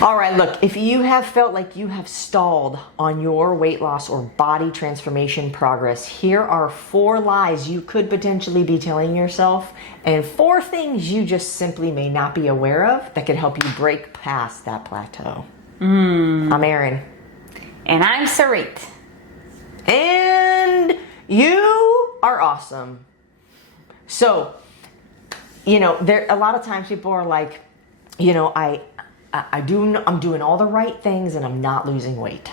All right, look, if you have felt like you have stalled on your weight loss or body transformation progress, here are 4 lies you could potentially be telling yourself and 4 things you just simply may not be aware of that could help you break past that plateau. I'm Erin. And I'm Sarit. And you are awesome. So, there a lot of times people are like, I'm doing all the right things and I'm not losing weight.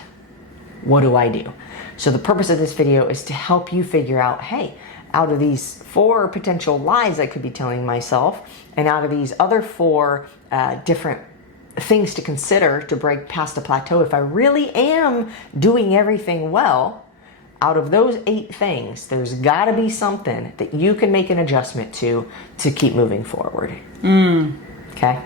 What do I do? So the purpose of this video is to help you figure out, hey, out of these 4 potential lies I could be telling myself, and out of these other 4 different things to consider to break past a plateau, if I really am doing everything well, out of those 8 things, there's got to be something that you can make an adjustment to keep moving forward. Okay?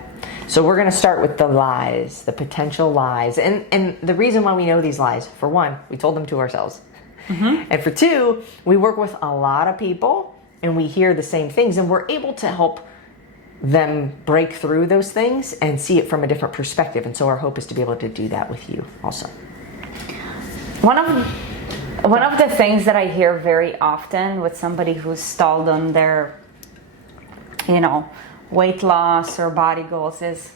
So we're going to start with the lies, the potential lies. And the reason why we know these lies, for one, we told them to ourselves. And for 2, we work with a lot of people and we hear the same things and we're able to help them break through those things and see it from a different perspective. And so our hope is to be able to do that with you also. One of the things that I hear very often with somebody who's stalled on their, weight loss or body goals is,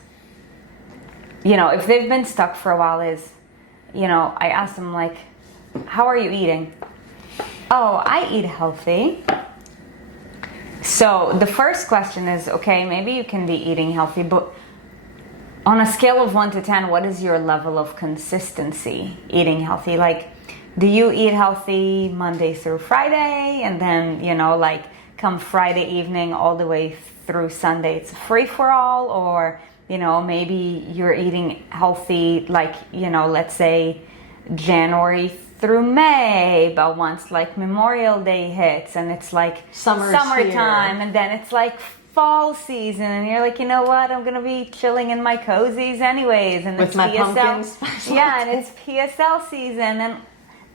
if they've been stuck for a while is, I ask them like, how are you eating? Oh, I eat healthy. So the first question is, okay, maybe you can be eating healthy, but on a scale of 1 to 10, what is your level of consistency eating healthy? Like, do you eat healthy Monday through Friday? And then, come Friday evening all the way through Sunday, it's a free-for-all? Or, maybe you're eating healthy, like, let's say January through May, but once like Memorial Day hits and it's like summertime, and then it's like fall season and you're like, you know what, I'm gonna be chilling in my cozies anyways, and with it's my PSL, pumpkins. and it's PSL season and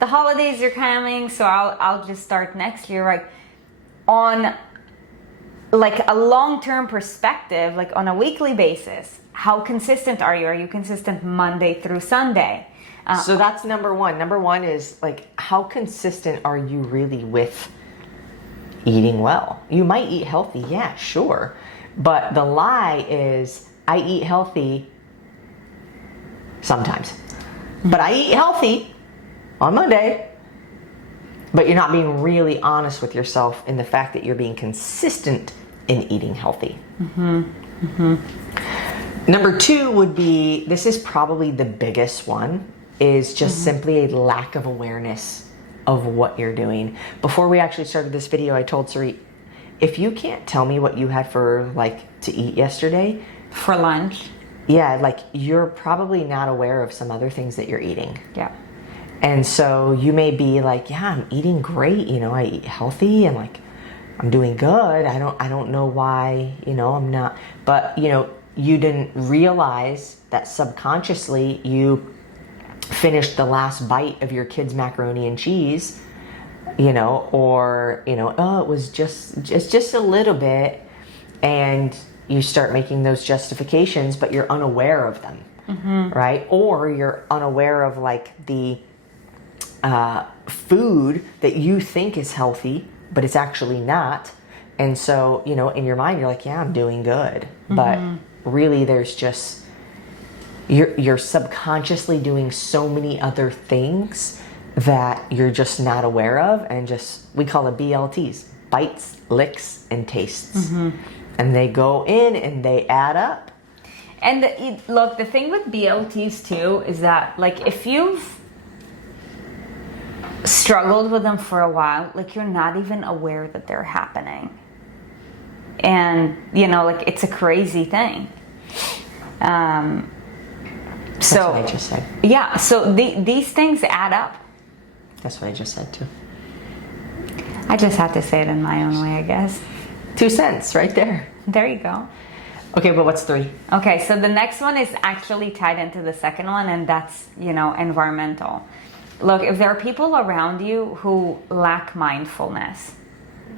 the holidays are coming, so I'll just start next year. Like, on like a long-term perspective, like on a weekly basis, how consistent are you? Are you consistent Monday through Sunday? So that's number 1. Number 1 is like, how consistent are you really with eating well? You might eat healthy, yeah, sure. But the lie is, I eat healthy sometimes. But I eat healthy on Monday. But you're not being really honest with yourself in the fact that you're being consistent in eating healthy. Number 2 would be, this is probably the biggest one, is just simply a lack of awareness of what you're doing. Before we actually started this video, I told Sarit, if you can't tell me what you had to eat yesterday For lunch. Yeah, like, you're probably not aware of some other things that you're eating. Yeah. And so you may be like, yeah, I'm eating great, I eat healthy and like I'm doing good. I don't know why, I'm not, but you didn't realize that subconsciously you finished the last bite of your kid's macaroni and cheese, or oh, it's just a little bit, and you start making those justifications, but you're unaware of them, right? Or you're unaware of like the food that you think is healthy, but it's actually not. And so, in your mind, you're like, yeah, I'm doing good. But really there's just, you're subconsciously doing so many other things that you're just not aware of. And just, we call it BLTs, bites, licks, and tastes. And they go in and they add up. And look, the thing with BLTs too is that, like, if you've struggled with them for a while, like, you're not even aware that they're happening. And, like, it's a crazy thing. That's what I just said. Yeah, so these things add up. That's what I just said too. I just had to say it in my own way, I guess. 2 cents right there. There you go. Okay, but what's 3? Okay, so the next one is actually tied into the second one, and that's, environmental. Look, if there are people around you who lack mindfulness,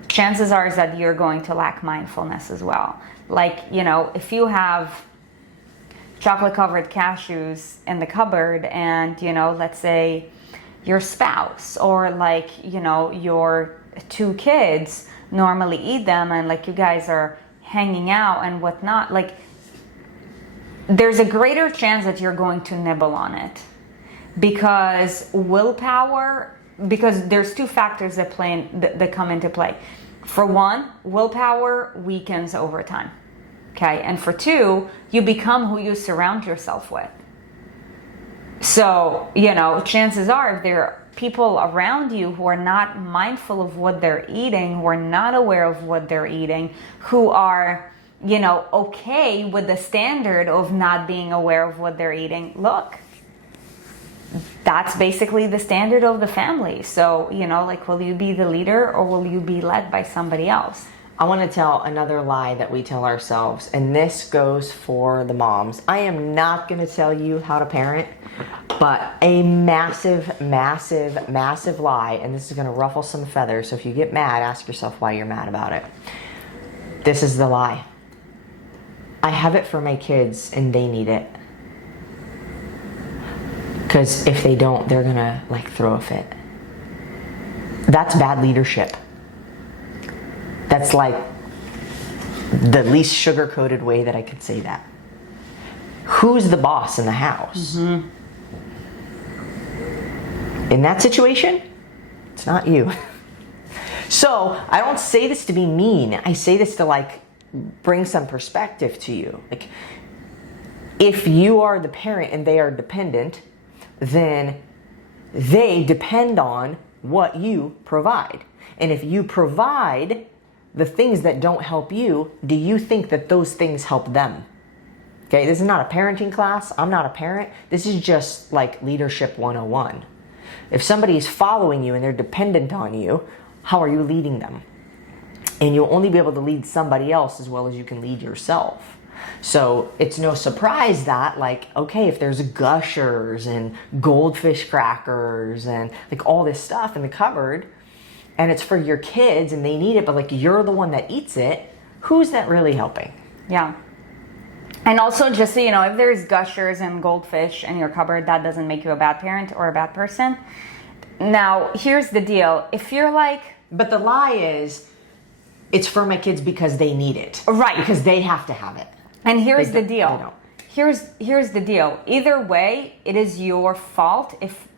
chances are is that you're going to lack mindfulness as well. Like, if you have chocolate covered cashews in the cupboard, and let's say your spouse or like your two kids normally eat them, and like you guys are hanging out and whatnot, like there's a greater chance that you're going to nibble on it, because there's two factors that come into play. For one, willpower weakens over time. Okay, and for two, you become who you surround yourself with. So, chances are, if there are people around you who are not mindful of what they're eating, who are not aware of what they're eating, who are, okay with the standard of not being aware of what they're eating, look, that's basically the standard of the family. So, will you be the leader or will you be led by somebody else? I want to tell another lie that we tell ourselves, and this goes for the moms. I am not going to tell you how to parent, but a massive, massive, massive lie, and this is going to ruffle some feathers, so if you get mad, ask yourself why you're mad about it. This is the lie. I have it for my kids, and they need it. Because if they don't, they're going to, throw a fit. That's bad leadership. That's like the least sugar-coated way that I could say that. Who's the boss in the house? Mm-hmm. In that situation, it's not you. So I don't say this to be mean. I say this to bring some perspective to you. If you are the parent and they are dependent, then they depend on what you provide. And if you provide the things that don't help you, do you think that those things help them? Okay, this is not a parenting class. I'm not a parent. This is just leadership 101. If somebody is following you and they're dependent on you, how are you leading them? And you'll only be able to lead somebody else as well as you can lead yourself. So it's no surprise that okay, if there's Gushers and goldfish crackers and all this stuff in the cupboard, and it's for your kids and they need it, but you're the one that eats it, who's that really helping? Yeah. And also, just so you know, if there's Gushers and goldfish in your cupboard, that doesn't make you a bad parent or a bad person. Now, here's the deal. If you're But the lie is, it's for my kids because they need it. Right. Because they have to have it. And here's the deal. Here's the deal. Either way, it is your fault if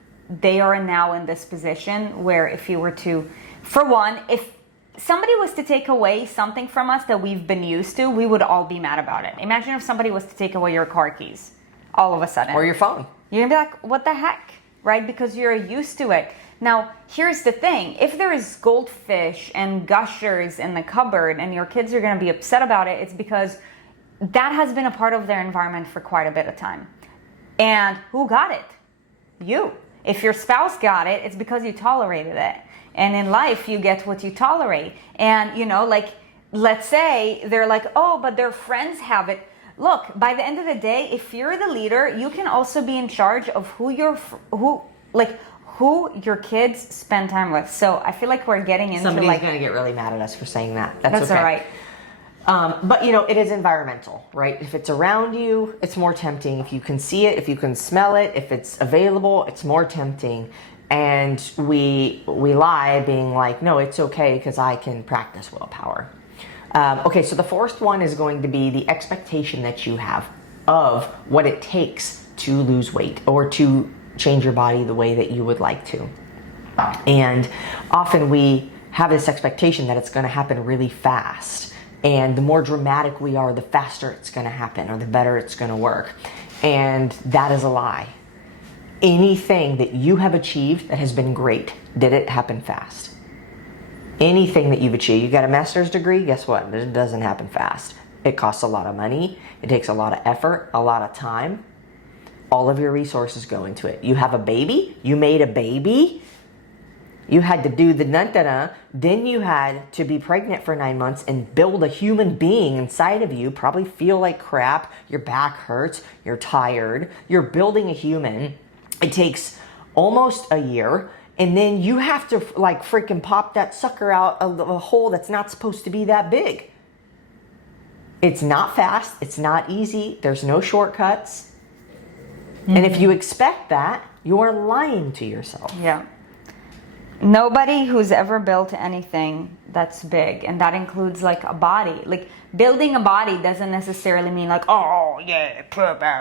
they are now in this position where if you were to, for one, if somebody was to take away something from us that we've been used to, we would all be mad about it. Imagine if somebody was to take away your car keys all of a sudden. Or your phone. You're going to be like, what the heck? Right? Because you're used to it. Now, here's the thing. If there is goldfish and Gushers in the cupboard and your kids are going to be upset about it, it's because that has been a part of their environment for quite a bit of time. And who got it? You. If your spouse got it, it's because you tolerated it. And in life, you get what you tolerate. And, let's say they're oh, but their friends have it. Look, by the end of the day, if you're the leader, you can also be in charge of who your kids spend time with. So I feel like we're getting into Somebody's going to get really mad at us for saying that. That's okay. All right. But it is environmental, right? If it's around you, it's more tempting. If you can see it, if you can smell it, if it's available, it's more tempting. And we lie being no, it's okay because I can practice willpower. Okay, so the first one is going to be the expectation that you have of what it takes to lose weight or to change your body the way that you would like to. And often we have this expectation that it's going to happen really fast. And the more dramatic we are, the faster it's going to happen or the better it's going to work. And that is a lie. Anything that you have achieved that has been great, did it happen fast? Anything that you've achieved, you got a master's degree, guess what? It doesn't happen fast. It costs a lot of money. It takes a lot of effort, a lot of time. All of your resources go into it. You have a baby, you made a baby, you had to do the dun-dun-dun, then you had to be pregnant for 9 months and build a human being inside of you, probably feel like crap, your back hurts, you're tired, you're building a human. It takes almost a year, and then you have to freaking pop that sucker out of a hole that's not supposed to be that big. It's not fast. It's not easy. There's no shortcuts. And if you expect that, you're lying to yourself. Yeah. Nobody who's ever built anything that's big, and that includes like a body. Like building a body doesn't necessarily mean like, oh yeah,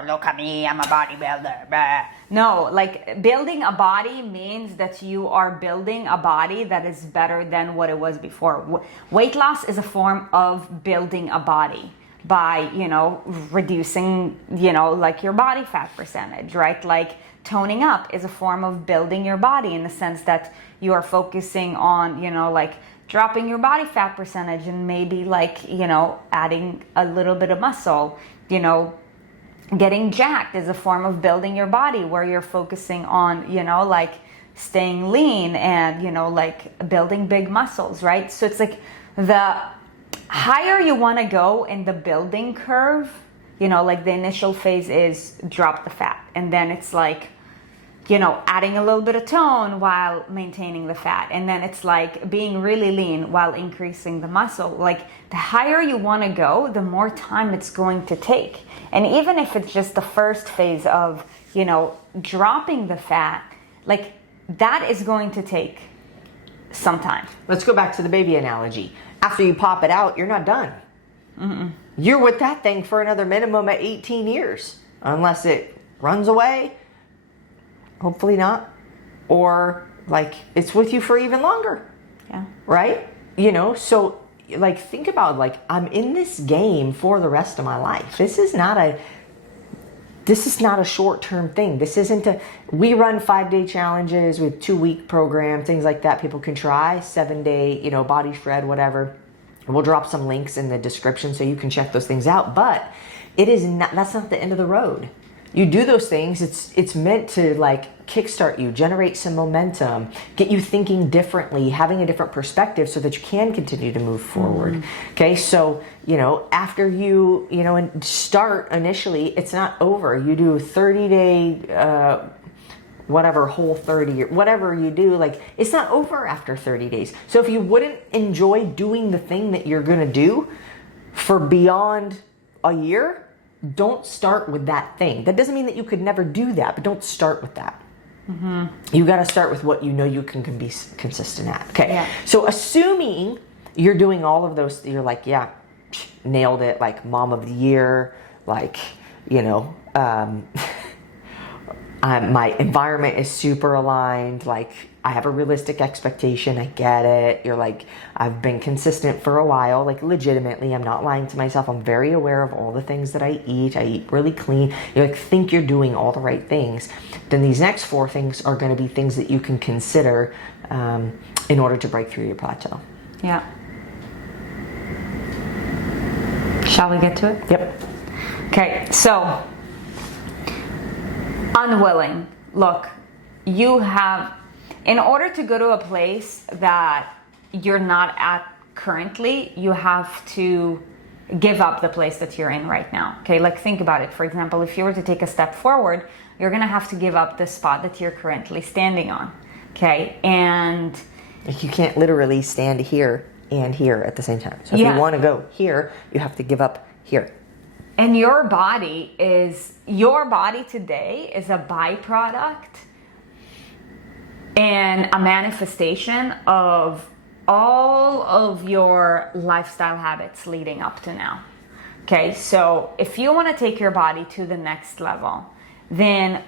look at me, I'm a bodybuilder. Blah. No, like building a body means that you are building a body that is better than what it was before. Weight loss is a form of building a body by, reducing, like your body fat percentage, right? Like toning up is a form of building your body in the sense that you are focusing on, like dropping your body fat percentage and maybe like, adding a little bit of muscle, getting jacked is a form of building your body where you're focusing on, like staying lean and, like building big muscles, right? So it's like the higher you want to go in the building curve, like the initial phase is drop the fat. And then it's like, adding a little bit of tone while maintaining the fat. And then it's like being really lean while increasing the muscle. Like the higher you want to go, the more time it's going to take. And even if it's just the first phase of, dropping the fat, like that is going to take some time. Let's go back to the baby analogy. After you pop it out, you're not done. You're with that thing for another minimum of 18 years, unless it runs away. Hopefully not. Or like it's with you for even longer. Yeah. Right? So like think about like I'm in this game for the rest of my life. This is not a short-term thing. This isn't we run 5-day challenges with 2-week program, things like that. People can try 7-day, body shred, whatever. We'll drop some links in the description so you can check those things out. But that's not the end of the road. You do those things, it's meant to like kickstart you, generate some momentum, get you thinking differently, having a different perspective so that you can continue to move forward. Okay, so, after you, and start initially, it's not over. You do 30-day, whole 30 or whatever you do, like it's not over after 30 days. So if you wouldn't enjoy doing the thing that you're going to do for beyond a year, don't start with that thing. That doesn't mean that you could never do that, but don't start with that. You got to start with what you can be consistent at. Okay. Yeah. So assuming you're doing all of those, you're like, yeah, nailed it. Like mom of the year, like, my environment is super aligned. Like I have a realistic expectation. I get it. You're like, I've been consistent for a while, like legitimately. I'm not lying to myself. I'm very aware of all the things that I eat. I eat really clean. You like think you're doing all the right things. Then these next 4 things are going to be things that you can consider in order to break through your plateau. Yeah. Shall we get to it? Yep. Okay, so unwilling. Look, you have, in order to go to a place that you're not at currently, you have to give up the place that you're in right now. Okay, like think about it. For example, if you were to take a step forward, you're gonna have to give up the spot that you're currently standing on. Okay, and like you can't literally stand here and here at the same time. So if you want to go here, you have to give up here. And your body today is a byproduct and a manifestation of all of your lifestyle habits leading up to now. Okay, so if you want to take your body to the next level, then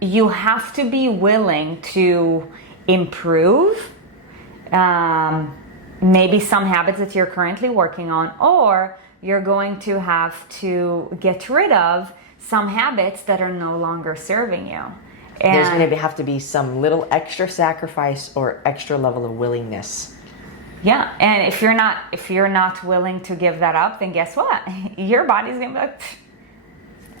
you have to be willing to improve maybe some habits that you're currently working on, or you're going to have to get rid of some habits that are no longer serving you. And there's going to have to be some little extra sacrifice or extra level of willingness. Yeah, and if you're not willing to give that up, then guess what? Your body's going to be like,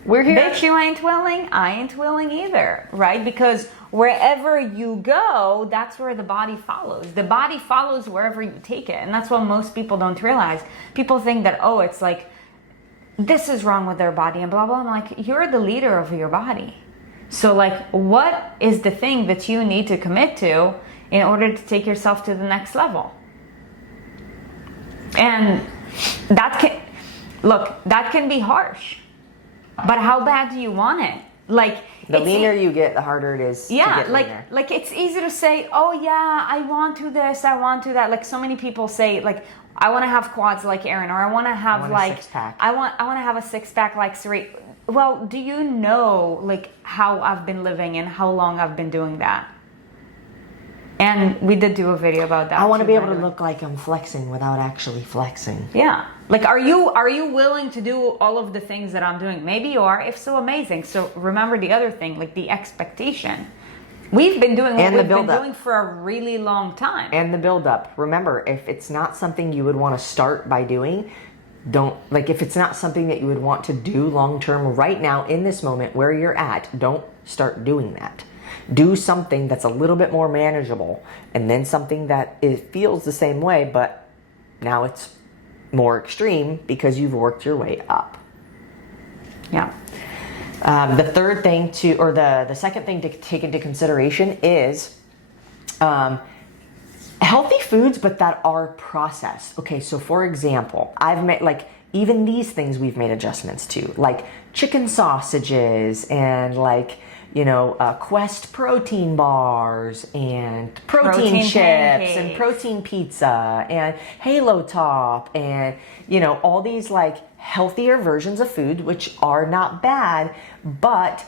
we're here. Bitch, you ain't willing, I ain't willing either, right? Because wherever you go, that's where the body follows. The body follows wherever you take it. And that's what most people don't realize. People think that, oh, it's like, this is wrong with their body and blah, blah. I'm like, you're the leader of your body. So like, what is the thing that you need to commit to in order to take yourself to the next level? And that can, look, that can be harsh, but how bad do you want it? Like, the leaner you get, the harder it is to get leaner. Like it's easy to say, oh yeah, I want to this, I want to that. Like so many people say, like, I want to have quads like Erin, or I want to have like a six-pack. I want to have a six-pack like Sarit. Well, do you know like how I've been living and how long I've been doing that? And we did do a video about that. I want to be able to look like I'm flexing without actually flexing. Yeah. Like, are you willing to do all of the things that I'm doing? Maybe you are. If so, amazing. So remember the other thing, like the expectation. We've been doing what we've been doing for a really long time. And the build up. Remember, if it's not something you would want to start by doing, if it's not something that you would want to do long term right now in this moment where you're at, don't start doing that. Do something that's a little bit more manageable, and then something that feels the same way, but now it's more extreme because you've worked your way up. Yeah. The third thing the second thing to take into consideration is healthy foods, but that are processed. Okay, so for example, I've made even these things we've made adjustments to, like chicken sausages and Quest protein bars and protein chips pancakes and protein pizza and Halo Top and all these healthier versions of food, which are not bad, but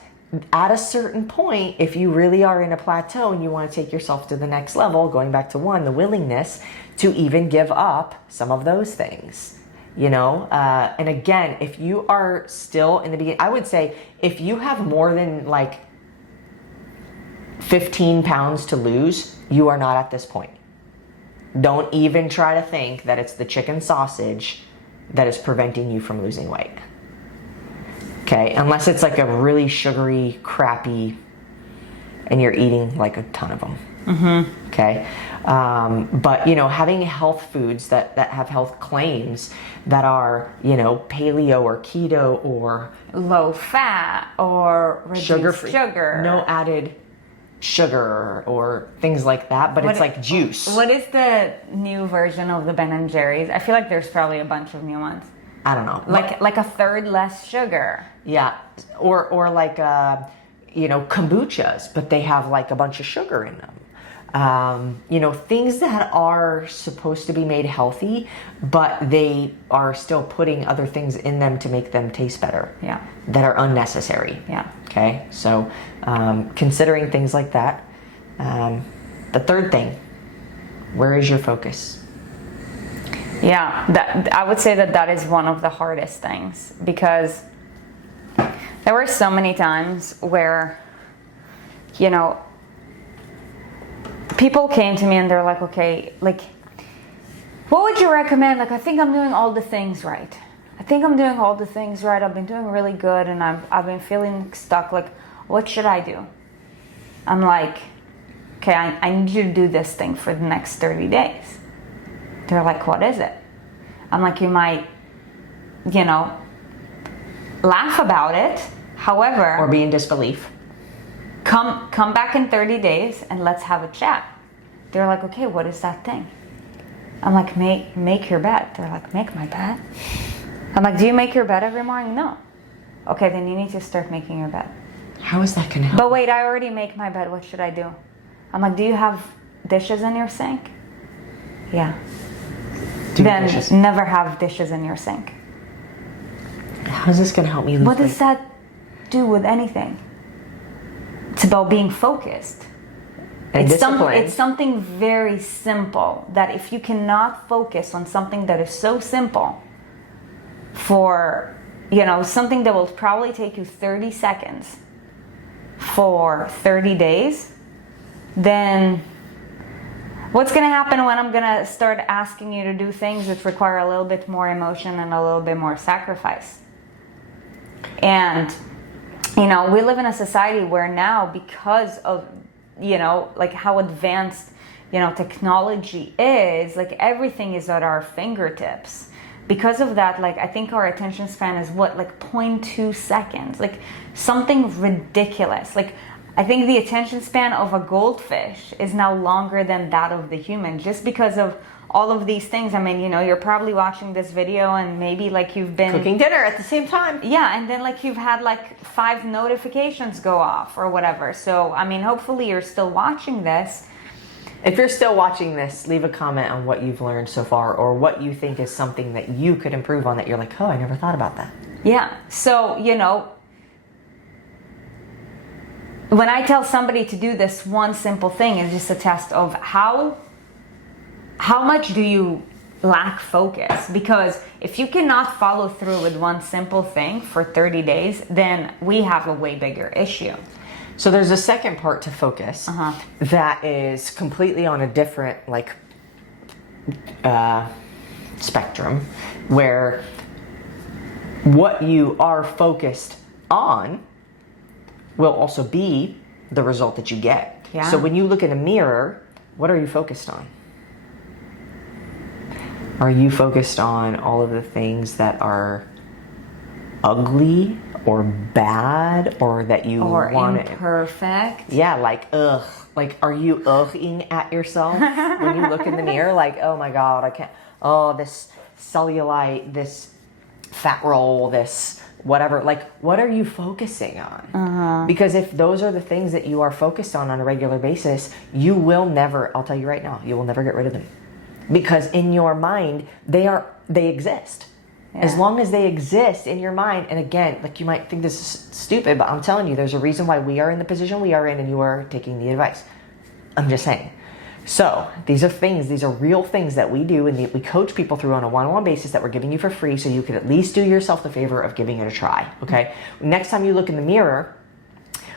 at a certain point, if you really are in a plateau and you want to take yourself to the next level, going back to the willingness to even give up some of those things. And again, if you are still in the beginning, I would say if you have more than 15 pounds to lose, you are not at this point. Don't even try to think that it's the chicken sausage that is preventing you from losing weight. Okay, unless it's a really sugary, crappy, and you're eating a ton of them. Mm-hmm. Okay, but having health foods that have health claims that are paleo or keto or low fat or reduced sugar-free, sugar, no added sugar or things like that, but it's like juice. What is the new version of the Ben & Jerry's? I feel like there's probably a bunch of new ones. I don't know. Like a third less sugar. Yeah. Or kombuchas, but they have a bunch of sugar in them. Things that are supposed to be made healthy, but they are still putting other things in them to make them taste better. Yeah. That are unnecessary. Yeah. Okay. So, considering things like that. The third thing, where is your focus? Yeah, I would say that is one of the hardest things, because there were so many times where, people came to me and they're like, okay, what would you recommend? I think I'm doing all the things right. I've been doing really good, and I've been feeling stuck. What should I do? I'm like, okay, I need you to do this thing for the next 30 days. They're like, what is it? I'm like, you might, laugh about it. However, or be in disbelief. Come back in 30 days and let's have a chat. They're like, okay, what is that thing? I'm like, make your bed. They're like, make my bed? I'm like, do you make your bed every morning? No. Okay, then you need to start making your bed. How is that gonna help? But wait, I already make my bed. What should I do? I'm like, do you have dishes in your sink? Yeah. Then never have dishes in your sink. How is this gonna help me lose What weight? does that do with anything? It's about being focused. And It's something very simple, that if you cannot focus on something that is so simple for, something that will probably take you 30 seconds for 30 days, then what's going to happen when I'm going to start asking you to do things that require a little bit more emotion and a little bit more sacrifice? And, we live in a society where now, because of, how advanced, technology is, everything is at our fingertips. Because of that, I think our attention span is 0.2 seconds, something ridiculous. I think the attention span of a goldfish is now longer than that of the human, just because of all of these things. I mean, you're probably watching this video and maybe like you've been cooking dinner at the same time. Yeah, and then like you've had like 5 notifications go off or whatever. So, I mean, hopefully you're still watching this. If you're still watching this, leave a comment on what you've learned so far or what you think is something that you could improve on that you're like, oh, I never thought about that. Yeah. So, when I tell somebody to do this one simple thing, it's just a test of how much do you lack focus? Because if you cannot follow through with one simple thing for 30 days, then we have a way bigger issue. So there's a second part to focus that is completely on a different spectrum, where what you are focused on will also be the result that you get. Yeah. So when you look in a mirror, what are you focused on? Are you focused on all of the things that are ugly or bad or that you or want imperfect? Yeah, like ugh. Like, are you ughing at yourself when you look in the mirror? Like, oh my God, I can't. Oh, this cellulite, this fat roll, this whatever. Like, what are you focusing on? Because if those are the things that you are focused on a regular basis, you will never, I'll tell you right now, you will never get rid of them. Because in your mind, they exist. Yeah. As long as they exist in your mind, and again, like you might think this is stupid, but I'm telling you, there's a reason why we are in the position we are in and you are taking the advice. I'm just saying. So these are real things that we do and we coach people through on a one-on-one basis that we're giving you for free so you could at least do yourself the favor of giving it a try, okay? Next time you look in the mirror,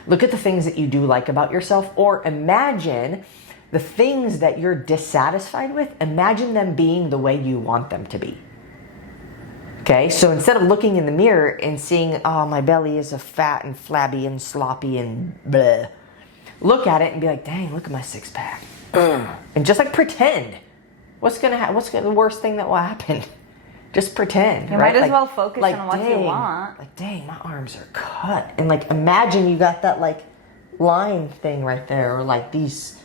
look at the things that you do like about yourself, or imagine the things that you're dissatisfied with, imagine them being the way you want them to be. Okay, so instead of looking in the mirror and seeing, oh, my belly is a fat and flabby and sloppy and bleh, look at it and be like, dang, look at my six pack. And just like pretend. What's the worst thing that will happen? Just pretend. You right? might as well focus on what you dang, want. Like, dang, my arms are cut. And like, imagine you got that like line thing right there, or like these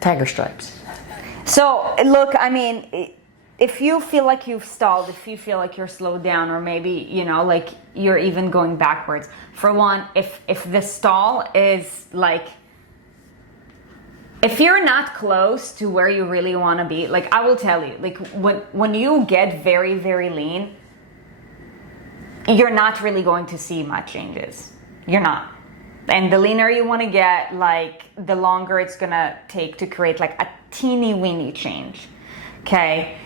tiger stripes. So look, I mean, if you feel like you've stalled, if you feel like you're slowed down, or maybe, like you're even going backwards. For one, if the stall is like, if you're not close to where you really want to be, like I will tell you, like when you get very, very lean, you're not really going to see much changes. You're not. And the leaner you want to get, like the longer it's going to take to create like a teeny weeny change. Okay.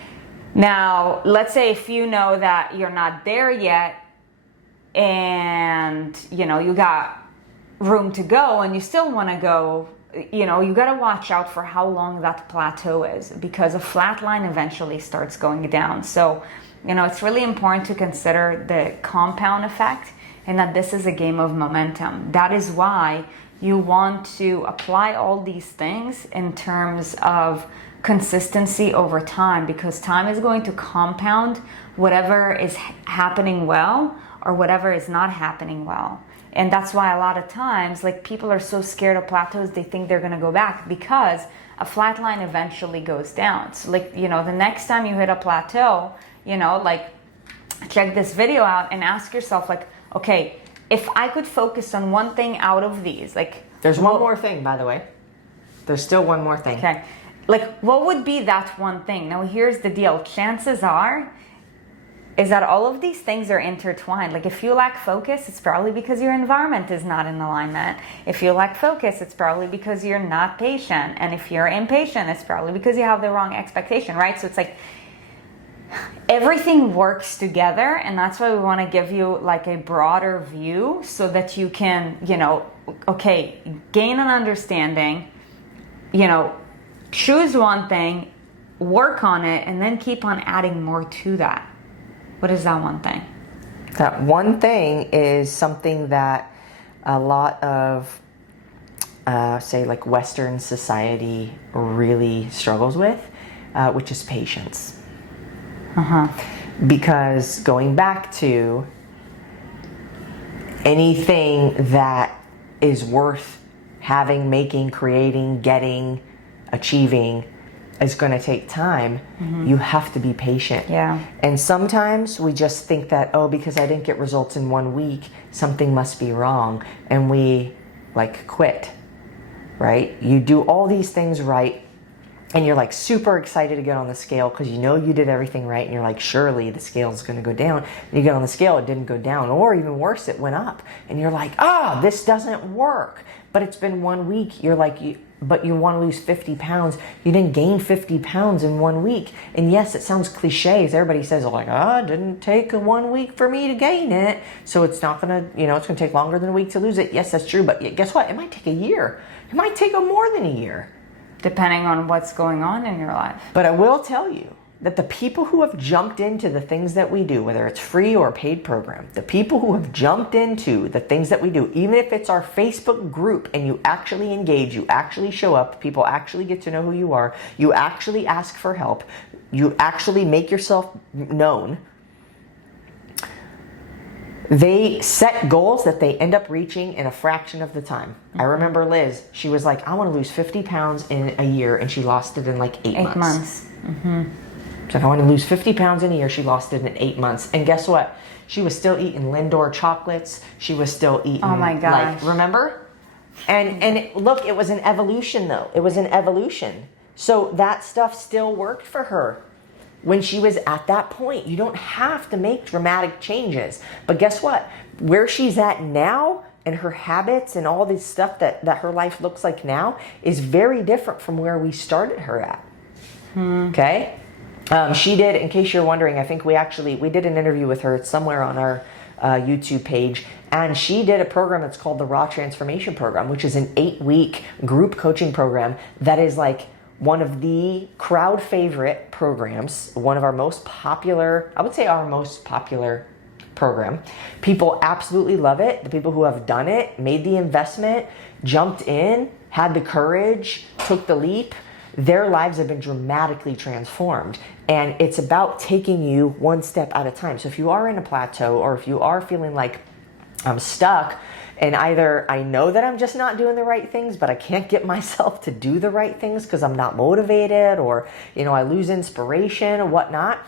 Now, let's say if you know that you're not there yet and, you got room to go and you still want to go, you got to watch out for how long that plateau is, because a flat line eventually starts going down. So, it's really important to consider the compound effect and that this is a game of momentum. That is why you want to apply all these things in terms of consistency over time, because time is going to compound whatever is happening well or whatever is not happening well. And that's why a lot of times, like, people are so scared of plateaus, they think they're going to go back, because a flat line eventually goes down. So like, the next time you hit a plateau, like, check this video out and ask yourself, like, okay, if I could focus on one thing out of these, like, there's one more thing, by the way. There's still one more thing. Okay. Like, what would be that one thing? Now, here's the deal. Chances are is that all of these things are intertwined. Like, if you lack focus, it's probably because your environment is not in alignment. If you lack focus, it's probably because you're not patient. And if you're impatient, it's probably because you have the wrong expectation, right? So it's like everything works together, and that's why we want to give you like a broader view so that you can, okay, gain an understanding, choose one thing, work on it, and then keep on adding more to that. What is that one thing? That one thing is something that a lot of, say, like Western society really struggles with, which is patience. Because going back to anything that is worth having, making, creating, getting, achieving, is going to take time. You have to be patient. Yeah. And sometimes we just think that, oh, because I didn't get results in 1 week, something must be wrong. And we like quit, right? You do all these things right. And you're like super excited to get on the scale because you know you did everything right. And you're like, surely the scale is going to go down. And you get on the scale, it didn't go down. Or even worse, it went up. And you're like, this doesn't work. But it's been 1 week. You're like, but you want to lose 50 pounds. You didn't gain 50 pounds in 1 week. And yes, it sounds cliche. As everybody says, like, it didn't take 1 week for me to gain it. So it's not going to, it's going to take longer than a week to lose it. Yes, that's true. But guess what? It might take a year. It might take more than a year. Depending on what's going on in your life. But I will tell you that the people who have jumped into the things that we do, whether it's free or paid program, the people who have jumped into the things that we do, even if it's our Facebook group and you actually engage, you actually show up, people actually get to know who you are, you actually ask for help, you actually make yourself known, they set goals that they end up reaching in a fraction of the time. I remember Liz, she was like, I want to lose 50 pounds in a year, and she lost it in like 8 months. 8 months. Mm-hmm. So if I want to lose 50 pounds in a year, she lost it in 8 months. And guess what? She was still eating Lindor chocolates. She was still eating, oh my gosh. Remember? And look, it was an evolution though. It was an evolution. So that stuff still worked for her. When she was at that point, you don't have to make dramatic changes. But guess what? Where she's at now and her habits and all this stuff that her life looks like now is very different from where we started her at. Okay? She did, in case you're wondering, I think we did an interview with her. It's somewhere on our YouTube page. And she did a program that's called the Raw Transformation Program, which is an 8-week group coaching program that is like one of the crowd favorite programs, one of our most popular, I would say our most popular program. People absolutely love it. The people who have done it, made the investment, jumped in, had the courage, took the leap, their lives have been dramatically transformed. And it's about taking you one step at a time. So if you are in a plateau, or if you are feeling like I'm stuck, and either I know that I'm just not doing the right things, but I can't get myself to do the right things because I'm not motivated, or I lose inspiration or whatnot,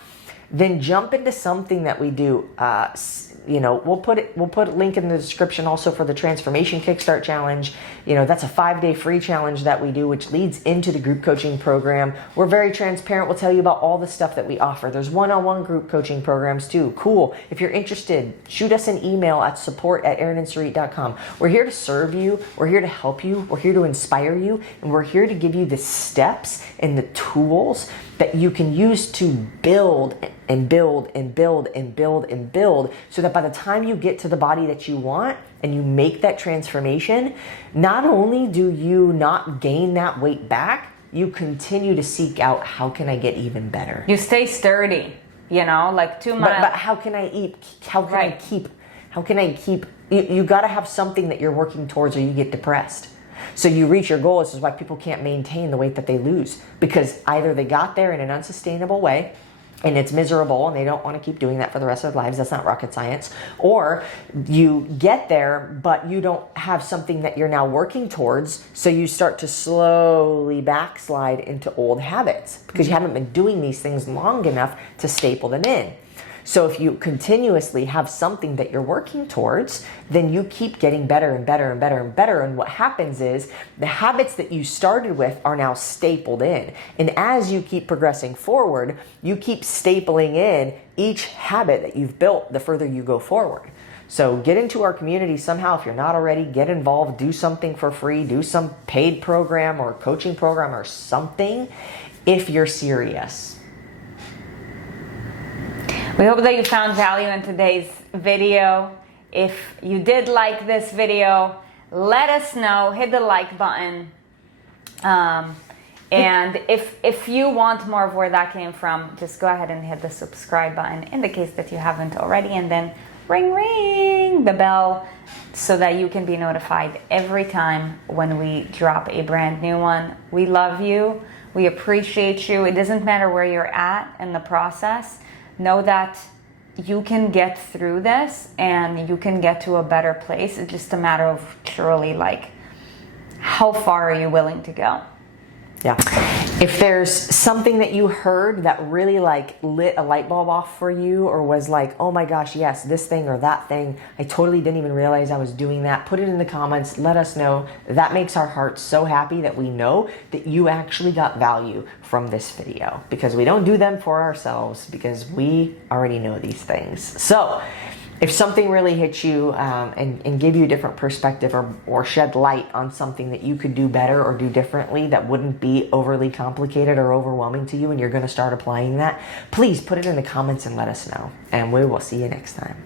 then jump into something that we do. We'll put a link in the description also for the Transformation Kickstart Challenge. That's a 5-day free challenge that we do, which leads into the group coaching program. We're very transparent. We'll tell you about all the stuff that we offer. There's one-on-one group coaching programs too. Cool. If you're interested, shoot us an email at support@erinsarit.com. We're here to serve you. We're here to help you. We're here to inspire you. And we're here to give you the steps and the tools that you can use to build and build and build and build and build, so that by the time you get to the body that you want and you make that transformation, not only do you not gain that weight back, you continue to seek out, how can I get even better? You stay sturdy, like 2 months. But how can I eat? How can I keep? You got to have something that you're working towards, or you get depressed. So you reach your goal. This is why people can't maintain the weight that they lose, because either they got there in an unsustainable way and it's miserable and they don't want to keep doing that for the rest of their lives. That's not rocket science. Or you get there, but you don't have something that you're now working towards. So you start to slowly backslide into old habits because you haven't been doing these things long enough to staple them in. So if you continuously have something that you're working towards, then you keep getting better and better and better and better. And what happens is the habits that you started with are now stapled in. And as you keep progressing forward, you keep stapling in each habit that you've built the further you go forward. So get into our community somehow. If you're not already, get involved, do something for free, do some paid program or coaching program or something if you're serious. We hope that you found value in today's video. If you did like this video, let us know. Hit the like button. And if you want more of where that came from, just go ahead and hit the subscribe button in the case that you haven't already. And then ring the bell so that you can be notified every time when we drop a brand new one. We love you. We appreciate you. It doesn't matter where you're at in the process. Know that you can get through this and you can get to a better place. It's just a matter of truly how far are you willing to go? Yeah. If there's something that you heard that really like lit a light bulb off for you, or was like, oh my gosh, yes, this thing or that thing, I totally didn't even realize I was doing that, put it in the comments, let us know. That makes our hearts so happy that we know that you actually got value from this video, because we don't do them for ourselves, because we already know these things. So if something really hit you and give you a different perspective, or shed light on something that you could do better or do differently that wouldn't be overly complicated or overwhelming to you, and you're going to start applying that, please put it in the comments and let us know. And we will see you next time.